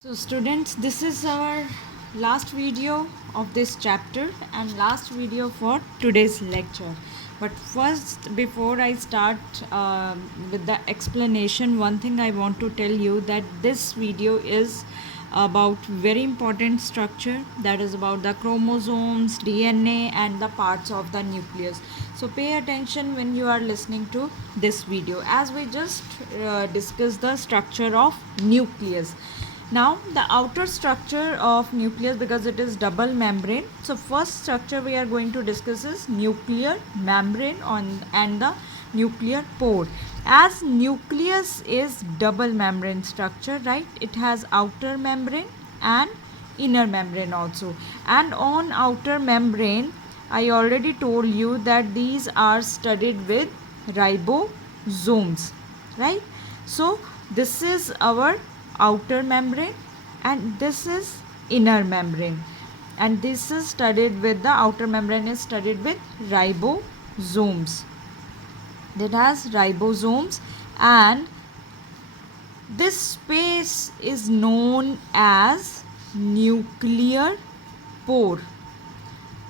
So students, this is our last video of this chapter and last video for today's lecture. But first, before I start with the explanation, one thing I want to tell you that this video is about very important structure, that is about the chromosomes, DNA and the parts of the nucleus. So pay attention when you are listening to this video, as we just discussed the structure of nucleus. Now the outer structure of nucleus, because it is double membrane, so first structure we are going to discuss is nuclear membrane and the nuclear pore. As nucleus is double membrane structure, right, it has outer membrane and inner membrane also. And on outer membrane, I already told you that these are studied with ribosomes, right? So this is our outer membrane and this is inner membrane, and this is studied with the outer membrane is studied with ribosomes. That has ribosomes, and this space is known as nuclear pore.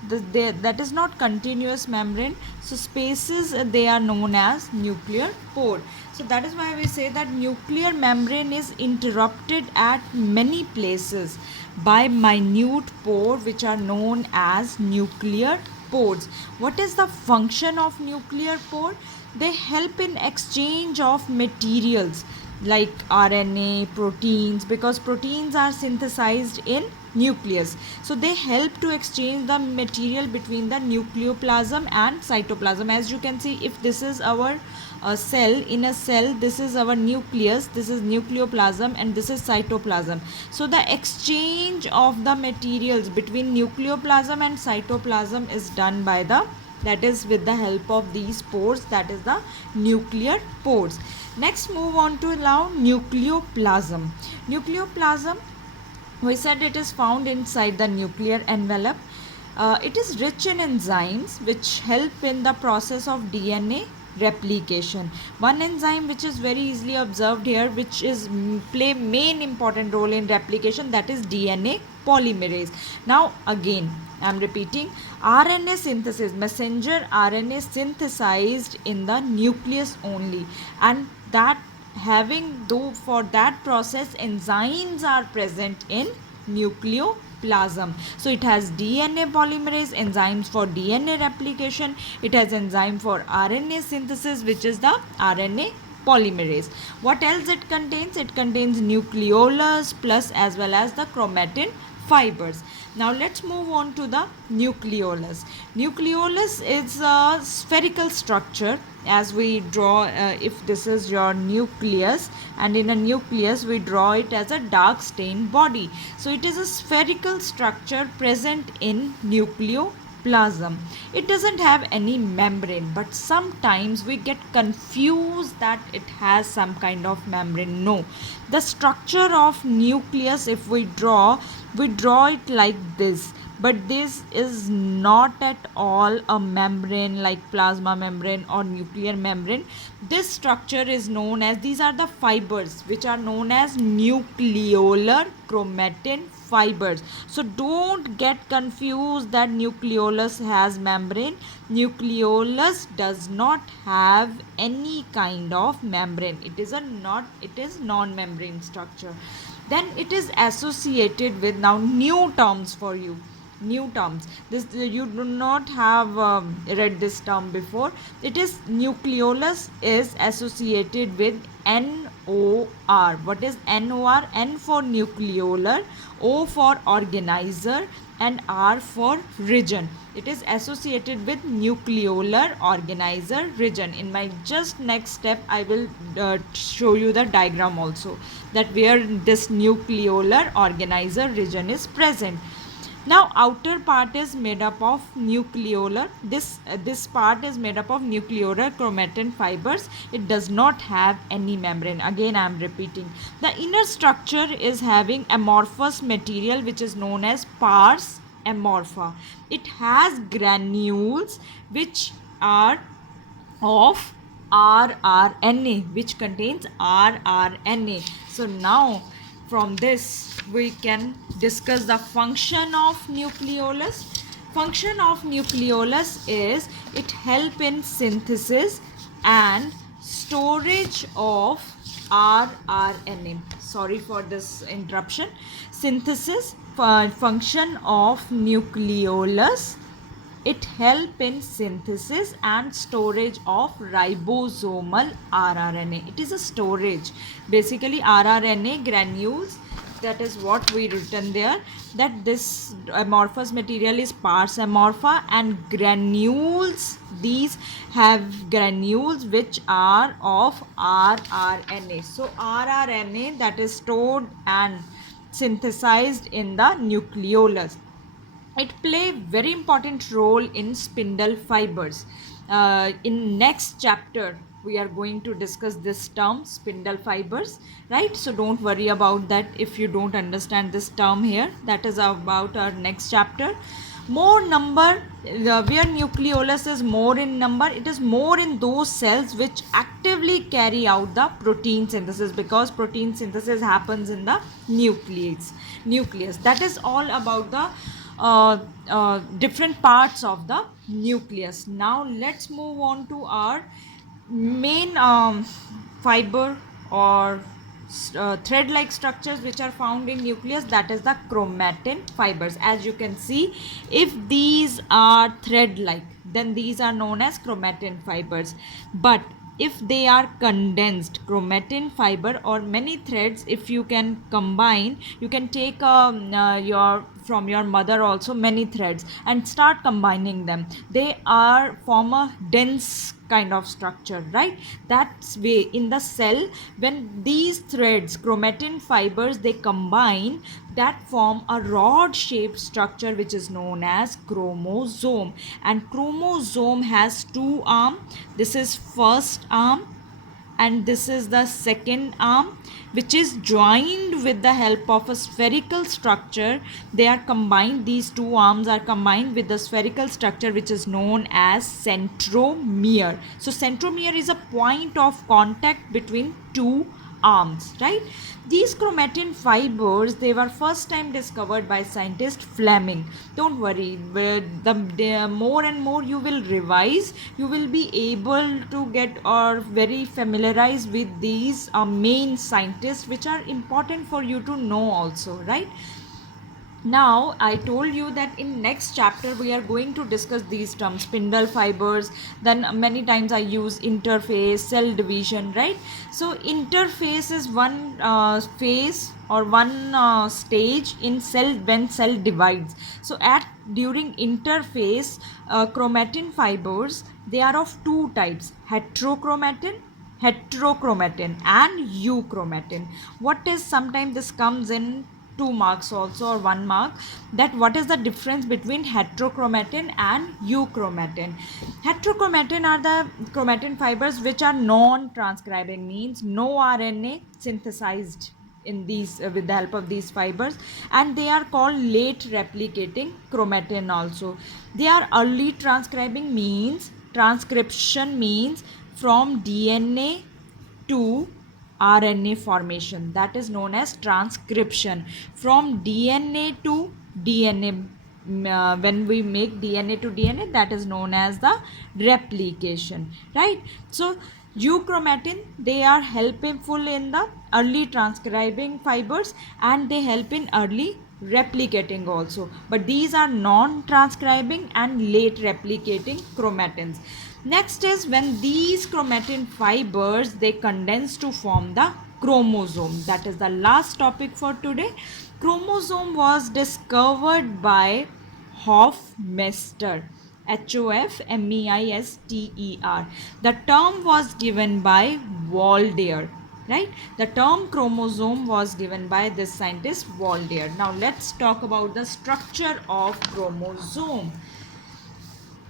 That is not continuous membrane, so spaces they are known as nuclear pore. So that is why we say that nuclear membrane is interrupted at many places by minute pore which are known as nuclear pores. What is the function of nuclear pore? They help in exchange of materials like RNA, proteins, because proteins are synthesized in nucleus. So they help to exchange the material between the nucleoplasm and cytoplasm. As you can see, if this is our cell, in a cell, this is our nucleus, this is nucleoplasm, and this is cytoplasm. So the exchange of the materials between nucleoplasm and cytoplasm is done by that is with the help of these pores, that is the nuclear pores. Next, move on to now nucleoplasm. Nucleoplasm, we said it is found inside the nuclear envelope. It is rich in enzymes which help in the process of DNA replication. One enzyme which is very easily observed here, which is play main important role in replication, that is DNA polymerase. Now again, I am repeating, RNA synthesis, messenger RNA synthesized in the nucleus only, and that having though for that process enzymes are present in nucleoplasm. So it has DNA polymerase, enzymes for DNA replication, it has enzyme for RNA synthesis, which is the RNA polymerase. What else it contains? It contains nucleolus plus as well as the chromatin fibers. Now let's move on to the nucleolus. Nucleolus is a spherical structure, as we draw, if this is your nucleus, and in a nucleus we draw it as a dark stained body. So it is a spherical structure present in nucleoplasm. It doesn't have any membrane, but sometimes we get confused that it has some kind of membrane. No, the structure of nucleus, if we draw it like this, but this is not at all a membrane like plasma membrane or nuclear membrane. This structure is known as, these are the fibers which are known as nucleolar chromatin fibers. So don't get confused that nucleolus has membrane. Nucleolus does not have any kind of membrane. It is non-membrane structure. Then it is associated with, now new terms for you, new terms, this you do not have read this term before. It is, nucleolus is associated with NOR. What is NOR? N for nucleolar, O for organizer, and R for region. It is associated with nucleolar organizer region. In my just next step, I will show you the diagram also, that where this nucleolar organizer region is present. Now outer part is made up of nucleolar, this part is made up of nucleolar chromatin fibers. It does not have any membrane. Again I am repeating, the inner structure is having amorphous material which is known as pars amorpha. It has granules which are of rRNA, which contains rRNA. So now from this we can discuss the function of nucleolus. Function of nucleolus is it help in synthesis and storage of rRNA. Sorry for this interruption. Synthesis function of nucleolus, it help in synthesis and storage of ribosomal rRNA. It is a storage. Basically rRNA granules, that is what we written there, that this amorphous material is pars amorpha, and granules, these have granules which are of rRNA. So rRNA that is stored and synthesized in the nucleolus. It play very important role in spindle fibers. In next chapter we are going to discuss this term spindle fibers, right? So don't worry about that if you don't understand this term here. That is about our next chapter. More number, where nucleolus is more in number, it is more in those cells which actively carry out the protein synthesis, because protein synthesis happens in the nucleus. That is all about the different parts of the nucleus. Now let's move on to our main fiber or thread-like structures which are found in nucleus, that is the chromatin fibers. As you can see, if these are thread-like, then these are known as chromatin fibers. But if they are condensed chromatin fiber or many threads, if you can combine, you can take from your mother also many threads and start combining them, they are form a dense kind of structure, right? That's way in the cell, when these threads chromatin fibers they combine, that form a rod shaped structure which is known as chromosome. And chromosome has two arms. This is first arm and this is the second arm, which is joined with the help of a spherical structure. They are combined, these two arms are combined with the spherical structure which is known as centromere. So centromere is a point of contact between two arms, right? These chromatin fibers, they were first time discovered by scientist Fleming. Don't worry, the more and more you will revise, you will be able to get or very familiarized with these main scientists which are important for you to know also, right? Now I told you that in next chapter we are going to discuss these terms, spindle fibers, then many times I use interphase, cell division, right? So interphase is one phase or one stage in cell when cell divides. So during interphase, chromatin fibers, they are of two types, heterochromatin and euchromatin. What is, sometimes this comes in 2 marks also or 1 mark, that what is the difference between heterochromatin and euchromatin. Heterochromatin are the chromatin fibers which are non-transcribing, means no RNA synthesized in these with the help of these fibers, and they are called late replicating chromatin also. They are early transcribing, means transcription means from DNA to RNA formation, that is known as transcription. From DNA to DNA, when we make DNA to DNA, that is known as the replication, right? So euchromatin, they are helpful in the early transcribing fibers and they help in early replicating also, but these are non-transcribing and late replicating chromatins. Next is when these chromatin fibers they condense to form the chromosome. That is the last topic for today. Chromosome was discovered by Hofmeister, Hofmeister. The term was given by Waldeyer, right? The term chromosome was given by this scientist Waldeyer. Now let's talk about the structure of chromosome.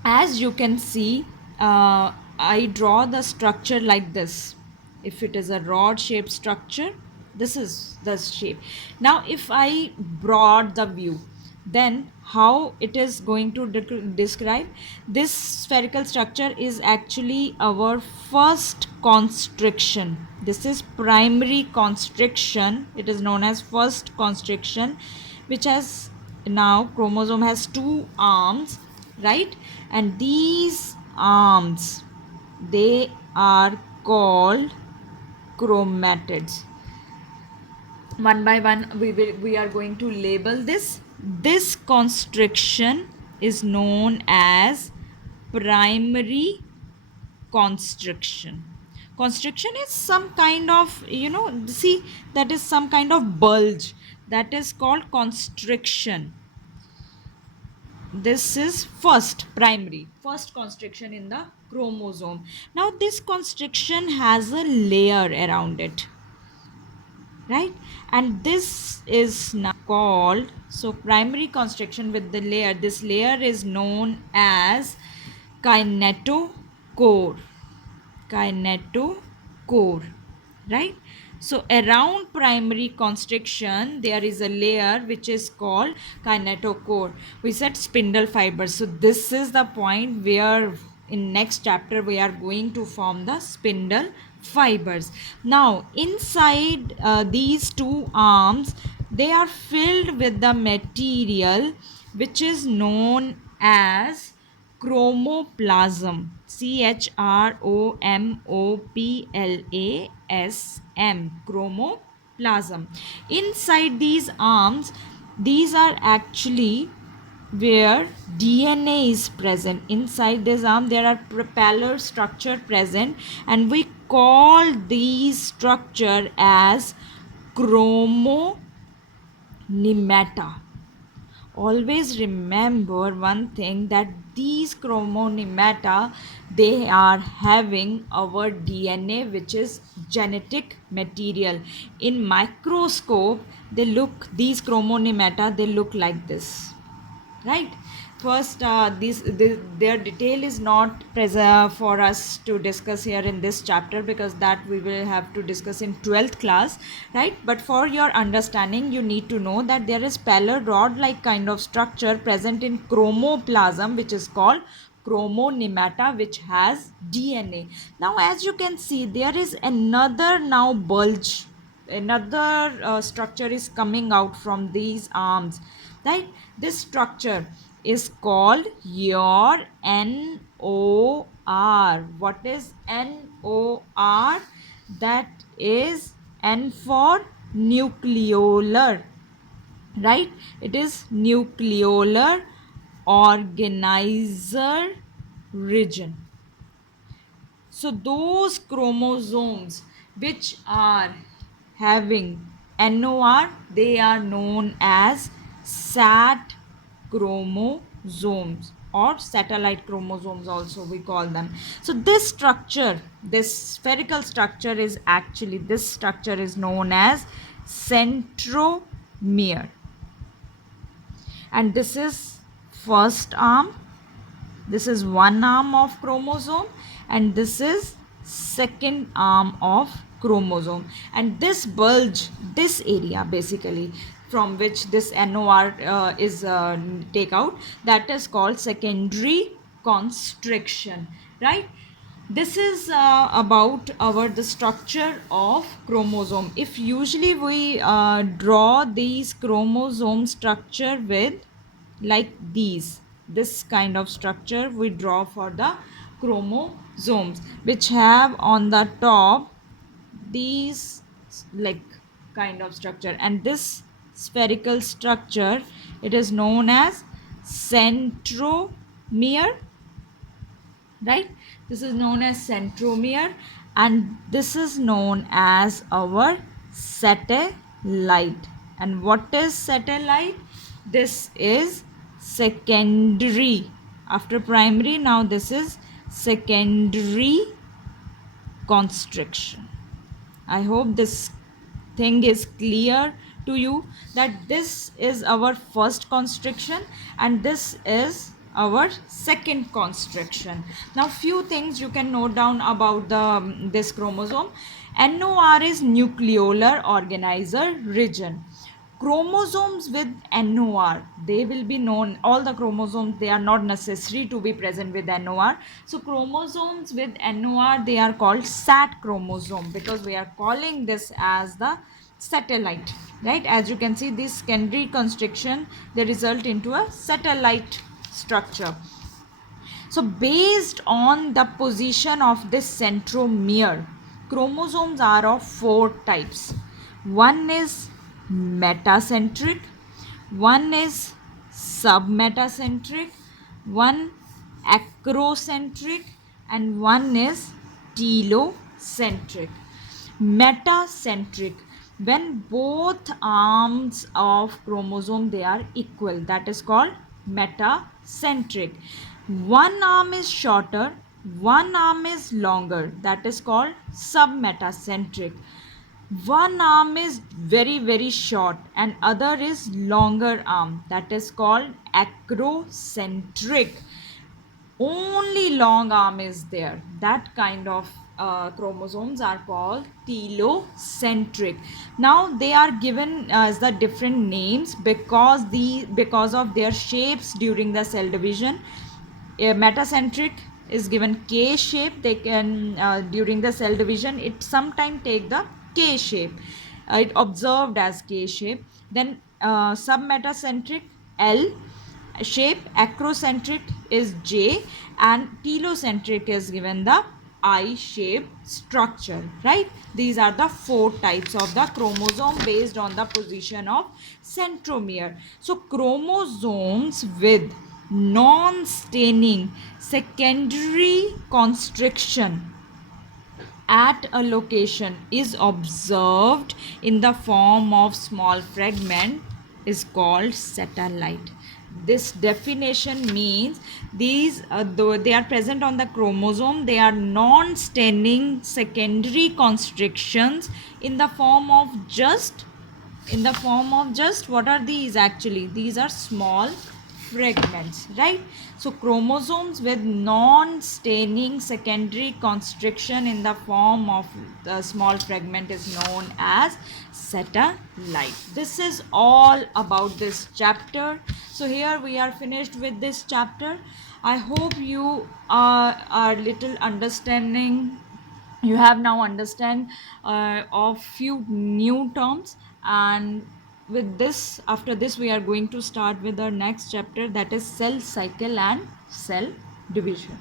As you can see, I draw the structure like this. If it is a rod shaped structure, this is the shape. Now if I broad the view, then how it is going to describe this spherical structure is actually our first constriction, This is primary constriction. It is known as first constriction, which has now chromosome has two arms, right? And these arms, they are called chromatids. One by one we are going to label this constriction is known as primary constriction. Constriction is some kind of, see, that is some kind of bulge, that is called constriction. This is first constriction in the chromosome. Now this constriction has a layer around it, right? And this is now called, so primary constriction with the layer, this layer is known as kinetochore. Kinetochore, right? So around primary constriction there is a layer which is called kinetochore. We said spindle fibers, so this is the point where in next chapter we are going to form the spindle fibers. Now inside these two arms, they are filled with the material which is known as chromoplasm. Chromoplasm. Chromoplasm. Inside these arms, these are actually where DNA is present. Inside this arm there are propeller structure present, and we call these structure as chromonimata. Always remember one thing, that these chromonimata, they are having our DNA, which is genetic material. In microscope, these chromonimata, they look like this, right? First, their detail is not present for us to discuss here in this chapter, because that we will have to discuss in 12th class, right? But for your understanding, you need to know that there is pellar rod like kind of structure present in chromoplasm, which is called chromonimata, which has DNA. Now as you can see, there is another now bulge, another structure is coming out from these arms, right? This structure is called your NOR. What is NOR? That is N for nucleolar, right? It is nucleolar organizer region. So those chromosomes which are having NOR, they are known as SAT chromosomes, or satellite chromosomes also we call them. So this structure, this spherical structure is actually, this structure is known as centromere. And this is first arm, this is one arm of chromosome, and this is second arm of chromosome. And this bulge, this area basically from which this NOR is take out, that is called secondary constriction, right? This is about the structure of chromosome. If usually we draw these chromosome structure with like this kind of structure we draw for the chromosomes, which have on the top these like kind of structure, and this spherical structure, it is known as centromere, right? This is known as centromere, and this is known as our satellite. And what is satellite? This is secondary. After primary, now this is secondary constriction. I hope this thing is clear to you, that this is our first constriction and this is our second constriction. Now few things you can note down about this chromosome. NOR is nucleolar organizer region. Chromosomes with NOR, they will be known, all the chromosomes, they are not necessary to be present with NOR. So chromosomes with NOR, they are called sat chromosome, because we are calling this as the satellite, right? As you can see, this secondary constriction, they result into a satellite structure. So based on the position of this centromere, chromosomes are of four types. One is metacentric, one is submetacentric, one acrocentric, and one is telocentric. Metacentric, when both arms of chromosome they are equal, that is called metacentric. One arm is shorter, one arm is longer, that is called submetacentric. One arm is very short and other is longer arm, that is called acrocentric. Only long arm is there, that kind of chromosomes are called telocentric. Now they are given as the different names because of their shapes during the cell division. Metacentric is given K shape. They can during the cell division it sometimes take the K shape, it observed as K shape. Then submetacentric L shape, acrocentric is J, and telocentric is given the I shape structure, right? These are the four types of the chromosome based on the position of centromere. So chromosomes with non-staining secondary constriction at a location is observed in the form of small fragment is called satellite. This definition means these though they are present on the chromosome, they are non-staining secondary constrictions in the form of just what are these? Actually these are small fragments, right? So chromosomes with non-staining secondary constriction in the form of the small fragment is known as satellite. This is all about this chapter. So here we are finished with this chapter. I hope you are little understanding, you have now understand of few new terms. And with this, after this we are going to start with our next chapter, that is cell cycle and cell division.